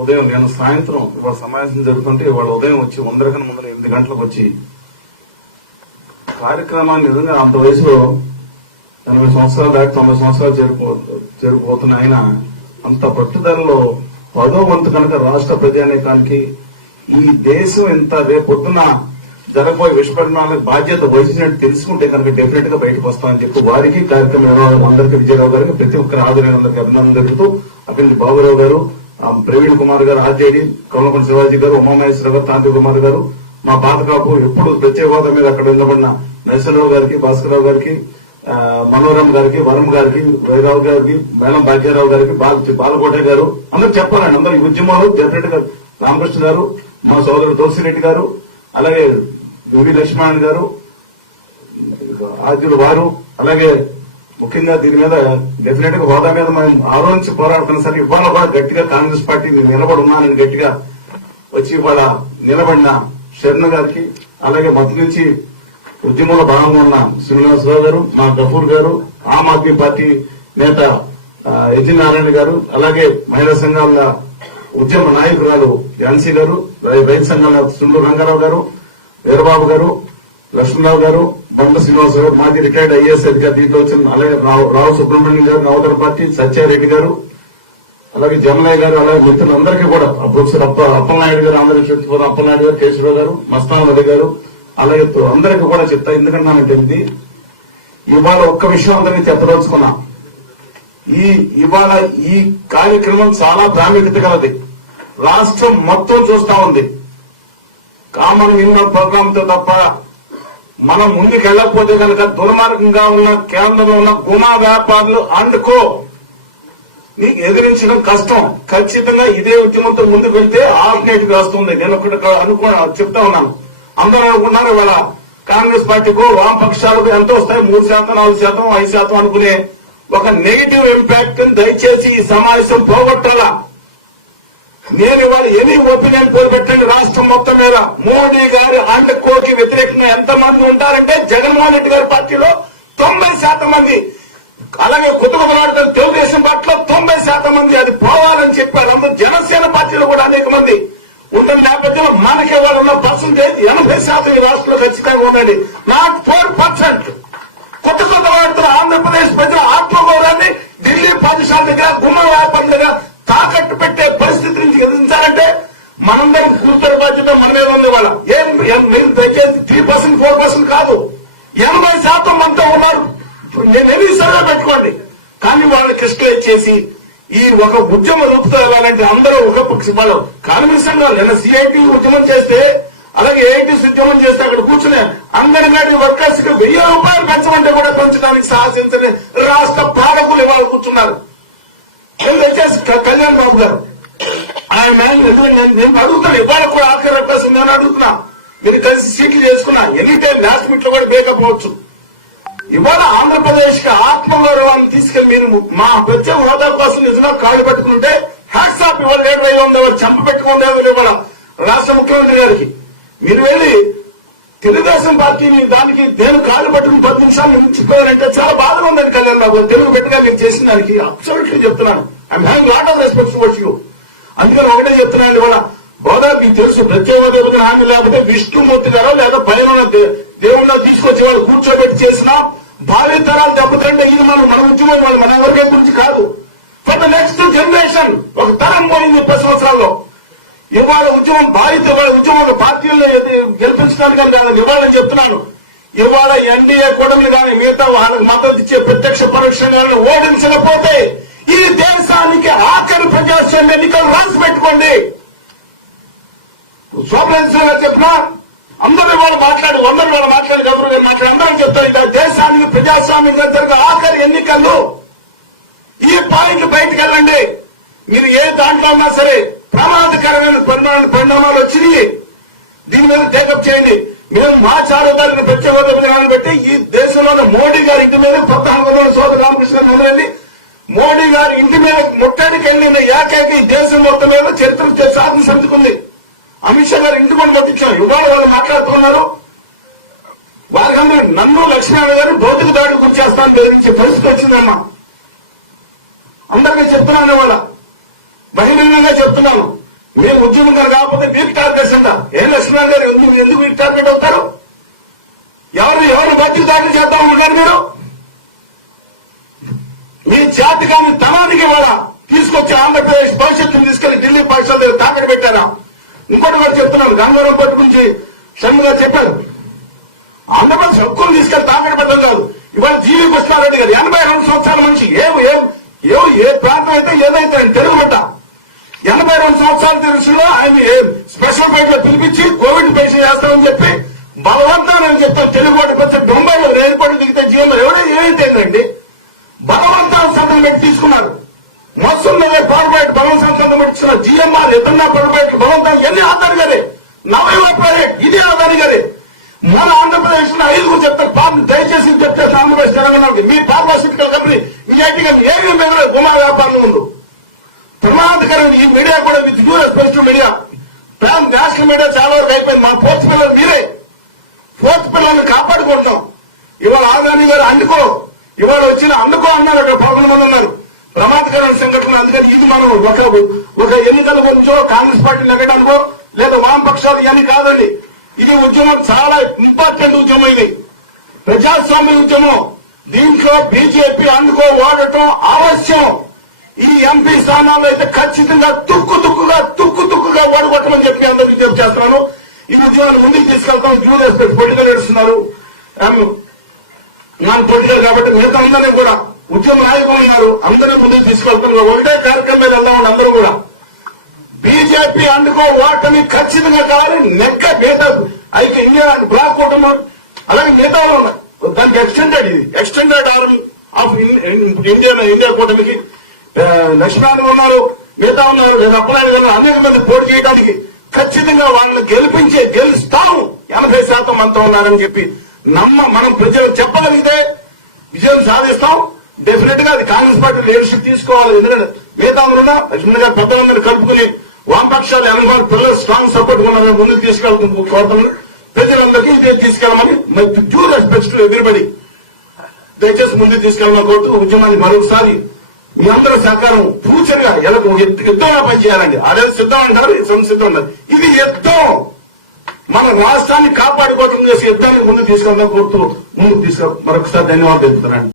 ఉదయం నేను సాయంత్రం ఇవాళ సమావేశం జరుగుతుంటే ఇవాళ ఉదయం వచ్చి 1:30 ముందర 8 గంటలకు వచ్చి కార్యక్రమాన్ని నిజంగా అంత వయసులో 80 సంవత్సరాలు దాటి 90 సంవత్సరాలు చేరుకుపోతున్న ఆయన అంత పట్టుదలలో 10వ వంతు కనుక రాష్ట్ర ప్రజానీకానికి ఈ దేశం ఇంత రేపొద్దున జరగబోయే విశ్వపరిణామాలకు బాధ్యత వహించినట్టు తెలుసుకుంటే కనుక డెఫినెట్ గా బయటకు వస్తామని చెప్పి వారికి కార్యక్రమం నిర్వహణ అందరికీ విజయరావు గారికి ప్రతి ఒక్కరి ఆదరణకి అభినందన జరుగుతూ అక్కడి బాబురావు గారు, ప్రవీణ్ కుమార్ గారు, ఆర్జేడీ, కమలకొండ శివాజీ గారు, ఉమామహేశ్వర గారు, తాంత్రిక కుమార్ గారు, మా పాతకాపు ఎప్పుడు ప్రత్యేక హోదా మీద అక్కడ నిలబడిన నరసింహరావు గారికి, భాస్కరరావు గారికి, మనోరమ్ గారికి, వరం గారికి, వైరావు గారికి, మేళం భాగ్యరావు గారికి, బాలకోట గారు అందరూ చెప్పాలండి. అందరూ ఈ ఉద్యమంలో డెఫినెట్ గా రామకృష్ణ గారు, మా సోదరుడు తులసిరెడ్డి గారు, అలాగే వి లక్ష్మణ్ గారు, ఆద్యులు వారు, అలాగే ముఖ్యంగా దీని మీద డెఫినెట్ గా హోదా మీద మనం ఆలోచించి పోరాడుతున్న సరే ఇవాళ కూడా గట్టిగా కాంగ్రెస్ పార్టీ నేను నిలబడి ఉన్నానని గట్టిగా వచ్చి ఇవాళ నిలబడిన శరణ్ గారికి, అలాగే మధ్య నుంచి ఉద్యమంలో భాగంగా ఉన్న శ్రీనివాసరావు గారు, మా గఫూర్ గారు, ఆమ్ ఆద్మీ పార్టీ నేత యజ్ఞ నారాయణ గారు, అలాగే మహిళా సంఘాల ఉద్యమ నాయకురాలు ఝాన్సీ గారు, రైతు సంఘాల సుందూరు రంగారావు గారు, వీరబాబు గారు, లక్ష్మణరావు గారు, బండ శ్రీనివాసరావు గారు, మాజీ రిటైర్డ్ ఐఏఎస్ అధికారి దీంట్లో వచ్చిన, అలాగే రావు సుబ్రహ్మణ్యం గారు, నవతర పార్టీ సత్యారెడ్డి గారు, అలాగే జమలయ్య గారు, అలాగే మిత్రులందరికీ కూడా ప్రొఫెసర్ అప్పలనాయుడు గారు, ఆంధ్రప్రదేశ్ అప్పలనాయుడు గారు, కేశవరావు గారు, మస్తాన్ రెడ్డి గారు, అలాగే అందరికీ కూడా చెప్తా. ఎందుకంటే ఇవాళ ఒక్క విషయం అందరికీ చెప్పదలుచుకున్నా. ఇవాళ ఈ కార్యక్రమం చాలా ప్రాముఖ్యత కలది. రాష్ట్రం మొత్తం చూస్తా ఉంది. కామన్ మినిమం ప్రోగ్రామ్ తో తప్ప మనం ముందుకు వెళ్ళకపోతే కనుక దుర్మార్గంగా ఉన్న కేంద్రంలో ఉన్న గుమా వ్యాపారులు అండుకో నీకు ఎదిరించడం కష్టం. ఖచ్చితంగా ఇదే ఉద్యమంతో ముందుకు వెళ్తే ఆల్టర్నేటివ్ వస్తుంది. నేను ఒకటి చెప్తా ఉన్నాను. అందరూ అనుకున్నారు ఇవాళ కాంగ్రెస్ పార్టీకు వామపక్షాలకు ఎంత వస్తాయి, 3%, 4%, 5% అనుకునే ఒక నెగిటివ్ ఇంపాక్ట్ దయచేసి ఈ సమావేశం పోగొట్టాలా. నేను ఇవాళ ఎనీ ఒపీనియన్ పోగొట్టండి. రాష్ట్రం మొత్తం మీద మోడీ గారి అండకోకి వ్యతిరేకంగా ఎంతమంది ఉంటారంటే జగన్మోహన్ రెడ్డి గారి పార్టీలో 90% మంది, అలాగే కుటుంబలాడుతున్న తెలుగుదేశం పార్టీలో 90% మంది అది పోవాలని చెప్పారు. అందరూ జనసేన పార్టీలో కూడా అనేక మంది ఉన్న నేపథ్యంలో మనకి వాళ్ళు ఉన్న పర్సంటేజ్ 80% ఈ రాష్ట్రంలో ఖచ్చితంగా ఉండండి. నాట్ 4%. కొత్తవాడుతున్న ఆంధ్రప్రదేశ్ ప్రజల ఆత్మగౌరవాన్ని ఢిల్లీ పాఠశాల దగ్గర గుమ్మ వ్యాపారం దగ్గర తాకట్టు పెట్టే పరిస్థితి నుంచి ఎదిరించాలంటే మనందరం గుర్తున్న బాధ్యత మన మీద ఉంది. వాళ్ళ మీరు తగ్గేది 3%, 4% కాదు, 80% మనతో ఉన్నారు. నేను ఎన్ని సరిగా పెట్టుకోండి. కానీ వాళ్ళని క్రిస్టలైజ్ చేసి ఈ ఒక ఉద్యమ రూపుతో వెళ్ళాలంటే అందరూ ఒక వాళ్ళు కాంగ్రెస్ సంఘాలు సిఐటి ఉద్యమం చేస్తే, అలాగే ఏఐటీస్ ఉద్యమం చేస్తే అక్కడ కూర్చుని అందరి నాటి వర్కర్స్ కి 1000 రూపాయలు పెంచమంటే కూడా పెంచడానికి సాహసించని రాష్ట్ర పాలకులు ఇవాళ కూర్చున్నారు. వచ్చేసి కళ్యాణ్ బాబు గారు ఆయన నేను అడుగుతాను. ఇవాళ కూడా ఆఖరి అవకాశం నేను అడుగుతున్నా. మీరు కలిసి సీట్లు చేసుకున్నా ఎనీ టైం లాస్ట్ మినిట్ లో కూడా బేకపోవచ్చు. ఇవాళ ఆంధ్రప్రదేశ్ కి ఆత్మగౌరవాన్ని తీసుకెళ్లి మీరు మా ప్రత్యేక హోదా కోసం నిజంగా కాళ్ళు పట్టుకుంటే హ్యాట్స్ ఆఫ్. ఇవాళ రేపు ఉంది చంప పెట్టుకుంటే ఇవాళ రాష్ట్ర ముఖ్యమంత్రి గారికి మీరు వెళ్ళి తెలుగుదేశం పార్టీని దానికి నేను కాళ్ళు పట్టుకుని 10 నిమిషాలు ఉంచిపోయారంటే చాలా బాధగా ఉందని కళ్యాణ్ బాబు తెలుగు పెట్టగా నేను చేసిన దానికి అబ్సల్యూట్లీ చెప్తున్నాను. I'm having lot of respect for you. అందుకని ఒకటే చెప్తున్నాను. ఇవాళ హోదా మీకు తెలుసు, ప్రత్యేక హోదా హామీ లేకపోతే విష్ణుమూర్తి గారో లేదా భయం దేవుళ్ళ తీసుకొచ్చి వాళ్ళు కూర్చోబెట్టి చేసిన భావి తరాలు దెబ్బతంటే ఇది మన ఉద్యమం వాళ్ళు మన ఎవరికే గురించి కాదు. ఫర్ ద నెక్స్ట్ జనరేషన్ ఒక తరం పోయింది 30 సంవత్సరాల్లో. ఇవాళ ఉద్యమం బాధిత ఉద్యమంలో పార్టీల్లో గెలిపించడానికి కాదని ఇవాళ చెప్తున్నాను. ఇవాళ ఎన్డీఏ కూటమిని కానీ మిగతా వాళ్ళకి మద్దతు ఇచ్చే ప్రత్యక్ష పరోక్షంగా ఓడించకపోతే ఈ దేశానికి ఆఖరి ప్రజాస్వామ్య ఎన్నికలు రాసి పెట్టుకోండి. శోభనంగా చెప్పినా అందరూ వాళ్ళు మాట్లాడి 100 వాళ్ళు మాట్లాడి గౌరవ మాట్లాడి అందరూ చెప్తారు దేశానికి ప్రజాస్వామ్యంగా జరిగే ఆఖరి ఎన్నికల్లో ఈ పాయింట్ బయటకు వెళ్ళండి. మీరు ఏ దాంట్లో ఉన్నా సరే ప్రమాదకరమైన పరిణామాలు వచ్చినాయి. దీని మీద టేకప్ చేయండి. మేము మా చారుదారిని ప్రత్యేక విధానాన్ని బట్టి ఈ దేశంలోని మోడీ గారి ఇంటి మీద ప్రధానంలో సోదరు రామకృష్ణ వెళ్ళి మోడీ గారి ఇంటి మీద ముట్టడికి వెళ్ళిన ఏకైక ఈ దేశం మొత్తం మీద చరిత్ర సాధించుకుంది. అమిత్ షా గారు ఇంటి కూడా పట్టించాం. ఇవాళ వాళ్ళు మాట్లాడుతున్నారు. వారికందరూ నన్ను లక్ష్మణ గారు భౌతిక దాడికి గురిచేస్తాను బెదిరించే పరిస్థితి వచ్చిందమ్మా. అందరికీ చెప్తున్నాను. ఇవాళ బహిరంగంగా చెప్తున్నాను. మేము ఉద్యమంగా కాకపోతే మీకు టార్గెట్స్ అంట. ఏం లక్ష్మణ్ గారు ఎందుకు మీకు టార్గెట్ అవుతారు? ఎవరు బతికి దాడి చేద్దాం ఉంటారు మీరు? మీ జాతికాన్ని తనానికి వాళ్ళ తీసుకొచ్చి ఆంధ్రప్రదేశ్ భవిష్యత్తును తీసుకెళ్లి ఢిల్లీ పాఠశాల తాకట్టు పెట్టారా? ఇంకోటి కూడా చెప్తున్నాను, గంగవరం పట్టు నుంచి శర్మ గారు చెప్పారు, ఆంధ్రప్రదేశ్ హక్కులు తీసుకెళ్లి తాకట్టు పెట్టడం కాదు. ఇవాళ జీవీ కృష్ణారెడ్డి గారు 82 సంవత్సరాల మనిషి ఏ ప్రాంతం అయితే ఏదైతే ఆయన తెలుగు బిడ్డ 82 సంవత్సరాల దృష్టిలో ఆయన స్పెషల్ ఫ్లైట్ లో పిలిపించి కోవిడ్ పేషెంట్ చేస్తామని చెప్పి బలవంతాన్ని చెప్తాను. తెలుగు వాటి వచ్చి బొంబాయిలో ఎయిర్పోర్ట్ దిగితే జీవనంలో ఏమైందండి బలవంతాన్ని సంతకం పెట్టి తీసుకున్నారు. మొత్తం మీద కార్పొరేట్ బలవంతం సంతకం పెట్టించిన జిఎంఆర్ ఎదురున్నా కార్పొరేట్ బలవంతం ఎన్ని ఆధార్ గారే నవయువ ప్రైవేట్ ఇది ఆధార్ గారే. మన ఆంధ్రప్రదేశ్ లో 5 చెప్తారు దయచేసి చెప్తే ఆంధ్రప్రదేశ్ తెలంగాణ మీ ఫార్మాసిటికల్ కంపెనీ మీ ఐటీ కంపెనీ ఏమి మీద గుమా వ్యాపారం ముందు ప్రమాదకరం. ఈ మీడియా కూడా with due respect media national media చాలా వరకు అయిపోయింది. మా ఫోర్త్ పిల్లలు మీరే ఫోర్త్ పిల్లల్ని కాపాడుకుంటాం. ఇవాళ ఆదాని గారు అందుకో ఇవాళ వచ్చిన అందుకో అన్నారు, అక్కడ 11 మంది ఉన్నారు. ప్రమాదకరమైన సంఘటన. అందుకని ఇది మనం ఒక ఎన్నికల గురించో కాంగ్రెస్ పార్టీ నెగ్గడానికో లేదా వామపక్షాలు ఇవన్నీ కాదండి. ఇది ఉద్యమం చాలా ఇంపార్టెంట్ ఉద్యమం. ఇది ప్రజాస్వామ్య ఉద్యమం. దీంట్లో బీజేపీ అందుకో వాడటం అవశ్యం. ఈ ఎంపీ స్థానాల్లో అయితే ఖచ్చితంగా తుక్కుగా ఓడగొట్టమని చెప్పి అందరికీ విజ్ఞప్తి చేస్తున్నాను. ఈ ఉద్యమాన్ని ముందుకు తీసుకెళ్తాం. జూనియర్స్ పొలిటికల్ ఏడుస్తున్నారు మన పొలిటికల్ కాబట్టి మిగతా అందరినీ కూడా ఉద్యమ నాయకులు ఉన్నారు, అందరినీ ముందుకు తీసుకెళ్తున్నారు. ఒకటే కార్యక్రమం మీద వెళ్దామండి అందరూ కూడా. బీజేపీ అందుకో ఓటమి ఖచ్చితంగా కావాలి. నెక్క మిగతా అయితే ఇండియా బ్లాక్ కూటమి అలాగే మిగతా ఉన్నాయి. దానికి ఎక్స్టెండెడ్ ఆర్మీ ఆఫ్ ఇండియా కూటమికి లక్ష్మణ్ ఉన్నారు, మిగతా ఉన్నారు, లేదా అప్పనాయుడు గారు అనేక మంది పోటీ చేయడానికి ఖచ్చితంగా వాళ్ళని గెలుస్తాము. 80% మనతో ఉన్నారని చెప్పి మనం ప్రజలకు చెప్పగలిగితే విజయం సాధిస్తాం. డెఫినెట్ గా అది కాంగ్రెస్ పార్టీ లీడర్షిప్ తీసుకోవాలి. ఎందుకంటే మిగతా ఉన్నా లక్ష్మణ్ గారు పెద్దలందరినీ కలుపుకుని వామపక్షాలు 80 పిల్లలు స్ట్రాంగ్ సపోర్ట్ ఉన్నారని ముందుకు తీసుకెళ్తున్నారు. ప్రజలందరికీ ఇదే తీసుకెళ్లమని డ్యూ రెస్పెక్ట్ టు ఎవ్రీబడి దయచేసి ముందుకు తీసుకెళ్లమని కోరుతూ ఉద్యమాన్ని మరొకసారి మీ అందరూ సహకారం ఫ్యూచర్ గా ఎలా యుద్ధంగా పనిచేయాలండి. అదే సిద్ధం అంటారు, సంసిద్ధం అంటారు. ఇది యుద్ధం. మన రాష్ట్రాన్ని కాపాడుకోవడం చేసి యుద్ధాన్ని ముందుకు తీసుకెళ్దాం కోరుతూ ముందుకు మరొకసారి ధన్యవాదాలు తెలుపుతున్నాను.